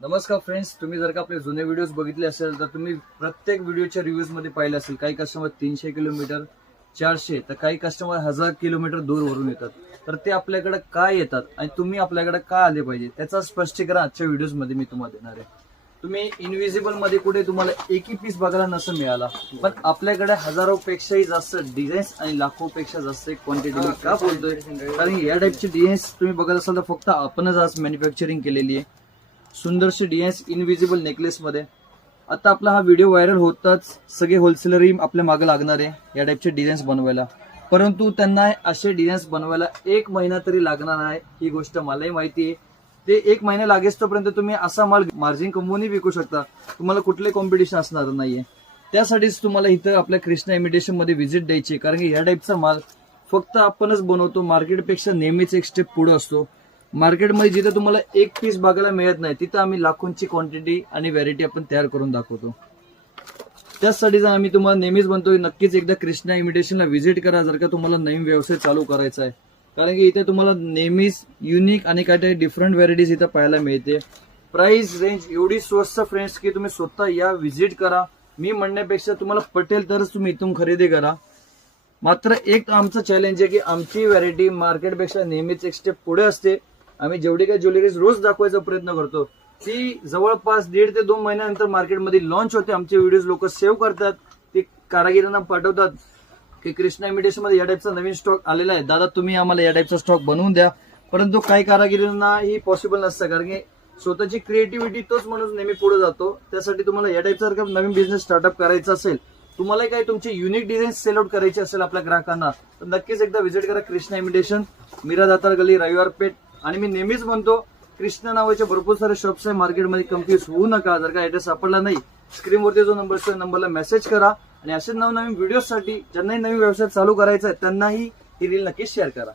नमस्कार फ्रेंड्स, तुम्ही जर का आपले जुने व्हिडिओज बघितले असेल तर तुम्ही प्रत्येक व्हिडिओच्या रिव्ह्यूज मध्ये पाहिले असेल. काही कस्टमर 300 किलोमीटर 400 तर काही कस्टमर 1000 किलोमीटर दूरवरून येतात. तर ते आपल्याकडे काय येतात आणि तुम्ही आपल्याकडे का आले पाहिजे त्याचा स्पष्टीकरण आजच्या व्हिडिओज मध्ये मी तुम्हाला देणार आहे. तुम्ही इनविजिबल मध्ये कुठे तुम्हाला एकही पीस बघायला नसं मिळाला, पण आपल्याकडे हजारोपेक्षाही जास्त डिझाईन्स आणि लाखोपेक्षा जास्त क्वांटिटी का बोलतोय, कारण या टाईपचे डिझाईन्स तुम्ही बघत असाल तर फक्त आपणच आज मॅन्युफॅक्चरिंग केलेली आहे. सुंदरसे डिझाईन्स इनविजिबल नेकलेस मध्ये. आता आपला हा व्हिडिओ व्हायरल होताच सगळे होलसेलरही आपल्या मागे लागणार आहे या टाईपचे डिझाईन्स बनवायला, परंतु त्यांना असे डिझाईन्स बनवायला 1 महिना तरी लागणार आहे. ही गोष्ट मलाही माहिती आहे. ते 1 महिना लागेस तोपर्यंत तुम्ही असा माल मार्जिन कमवूनही विकू शकता. तुम्हाला कुठले कॉम्पिटिशन असणार नाहीये. त्यासाठीच तुम्हाला इथं आपल्या कृष्णा इमिटेशन मध्ये व्हिजिट द्यायची, कारण की या टाईपचा माल फक्त आपणच बनवतो. मार्केटपेक्षा नेहमीच एक स्टेप पुढे असतो. मार्केटमध्ये जिथे तुम्हाला एक पीस बघायला मिळत नाही तिथं आम्ही लाखोंची क्वांटिटी आणि व्हॅरायटी आपण तयार करून दाखवतो. त्यासाठी आम्ही तुम्हाला नेहमीच म्हणतो, नक्कीच एकदा कृष्णा इमिटेशनला व्हिजिट करा जर का तुम्हाला नवीन व्यवसाय चालू करायचा आहे. कारण की इथे तुम्हाला नेहमीच युनिक आणि काही डिफरंट व्हॅरायटीज इथं पाहायला मिळते. प्राइस रेंज एवढी स्वस्त फ्रेंड्स की तुम्ही स्वतः या व्हिजिट करा. मी म्हणण्यापेक्षा तुम्हाला पटेल तरच तुम्ही इथून खरेदी करा. मात्र एक आमचं चॅलेंज आहे की आमची व्हॅरायटी मार्केटपेक्षा नेहमीच एक स्टेप पुढे असते. आम्ही जेवढी काही ज्वेलरीज रोज दाखवायचा प्रयत्न करतो ती जवळपास 1.5 ते 2 महिन्यानंतर मार्केटमध्ये लॉन्च होते. आमचे व्हिडिओज लोक सेव्ह करतात, ते कारागिरांना पाठवतात की कृष्णा इमिटेशन मध्ये या टाईपचा नवीन स्टॉक आलेला आहे, दादा तुम्ही आम्हाला या टाईपचा स्टॉक बनवून द्या. परंतु काही कारागिरांना ही पॉसिबल नसतं, कारण की स्वतःची क्रिएटिव्हिटी तोच माणूस नेहमी पुढे जातो. त्यासाठी तुम्हाला या टाईपचा जर नवीन बिझनेस स्टार्टअप करायचा असेल, तुम्हाला काही तुमचे युनिक डिझाईन सेल आउट करायचे असेल आपल्या ग्राहकांना, तर नक्कीच एकदा व्हिजिट करा कृष्णा इमिटेशन, मीरा दातार गली, रविवार पेठ. आणि मी नेहमीच म्हणतो, कृष्णा नावाचे भरपूर सारे शॉप्स आहे मार्केटमध्ये, कन्फ्युज होऊ नका. जर का ऍड्रेस सापडला नाही, स्क्रीनवरती जो नंबर असतो नंबरला मेसेज करा. आणि असे नवनवीन व्हिडिओसाठी ज्यांनाही नवीन व्यवसाय चालू करायचा आहे त्यांनाही ही रील नक्कीच शेअर करा.